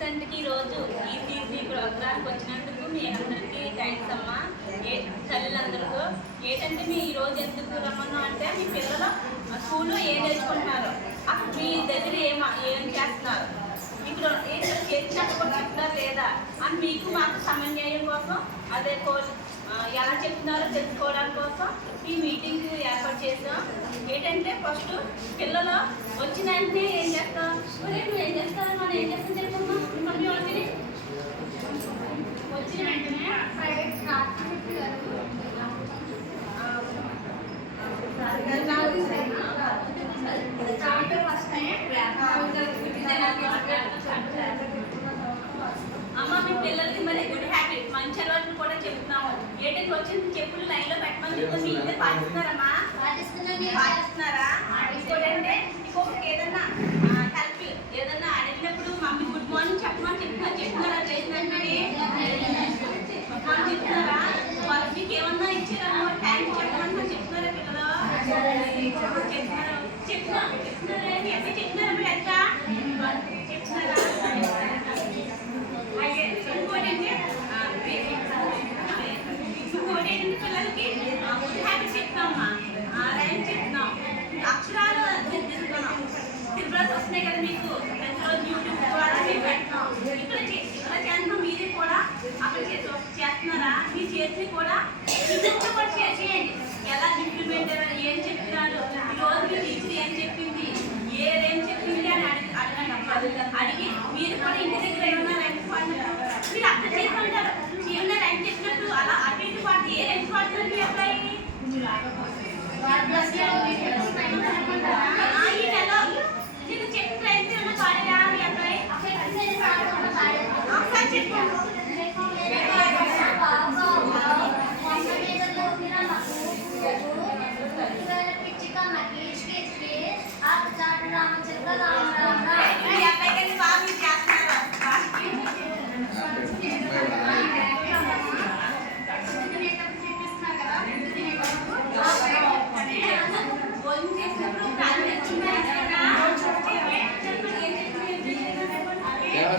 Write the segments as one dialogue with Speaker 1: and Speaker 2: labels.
Speaker 1: అసిస్టెంట్కి ఈరోజు ఈసీసీ ప్రోగ్రామ్కి వచ్చినందుకు మీ అందరికీ థ్యాంక్స్ అమ్మా. ఏ తల్లులందరికీ. ఏంటంటే మీ ఈరోజు ఎందుకు రమ్మన్నాం అంటే మీ పిల్లలు స్కూల్లో ఏం నేర్చుకుంటున్నారు. మీ దగ్గర ఏం ఏం చేస్తున్నారు? మీకు ఏం చేసినట్టు చెప్తారు లేదా అని మీకు మాకు సమన్యాయం కోసం అదే కో ఎలా చెప్తున్నారో తెలుసుకోవడం కోసం ఈ మీటింగ్ ఏర్పాటు చేసాం ఏంటంటే ఫస్ట్ పిల్లలు వచ్చిన వెంటనే ఏం చేస్తాం నువ్వు ఏం చేస్తావు? మనం ఏం చేస్తాం చెప్పమ్మా మమ్మీ వాళ్ళకి వచ్చిన వెంటనే ప్రైవేట్ అమ్మ మీ పిల్లలకి మరి గుడ్ హ్యాబిట్ మంచి అలవాట్లు కూడా చెప్తున్నాము ఏంటంటే వచ్చింది చెప్పులు లైన్లో పెట్టమని పాటిస్తున్నారమ్మా? పాటిస్తున్నారా? ఇంకోటంటే ఇంకొకటి ఏదన్నా కలిపి ఏదన్నా అడిగినప్పుడు మమ్మీ గుడ్ మార్నింగ్ చెప్పమని చెప్తున్నా చెప్తున్నారా? చేసినట్టు చెప్తున్నారా? వాళ్ళకి మీకు ఏమన్నా ఇచ్చారా టైం చెప్పమని చెప్తున్నారా పిల్లలు? చెప్తున్నారు? చెప్తున్నారు? చెప్తున్నారా?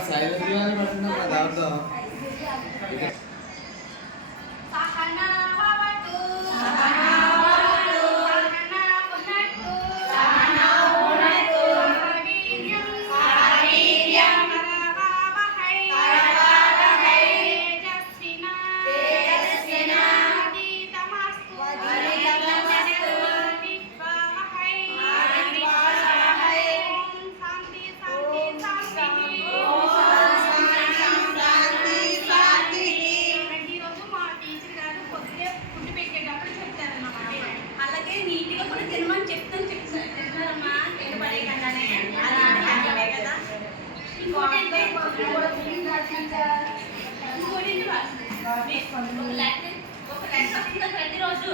Speaker 1: സൈലന്റ് വാലി ప్రతిరోజు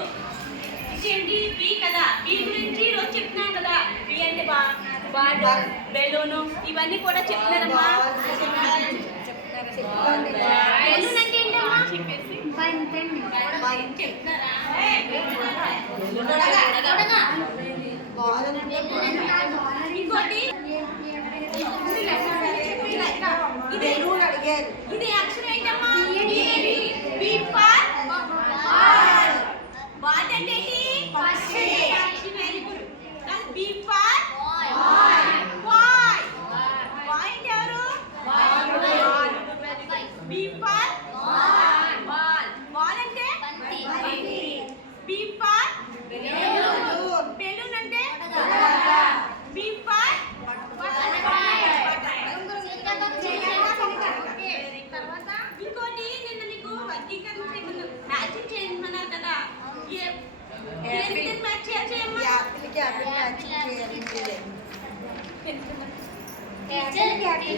Speaker 1: ఏంటి బి కదా బి గురించి రోజు చెప్తున్నాం కదా బి అంటే బా బాడ్ బెలూను ఇవన్నీ కూడా చెప్తున్నారమ్మా చేయమ్మా
Speaker 2: యాపిల్కి యాపిల్ మ్యాచింగ్ చేయాలి
Speaker 1: పెన్సిల్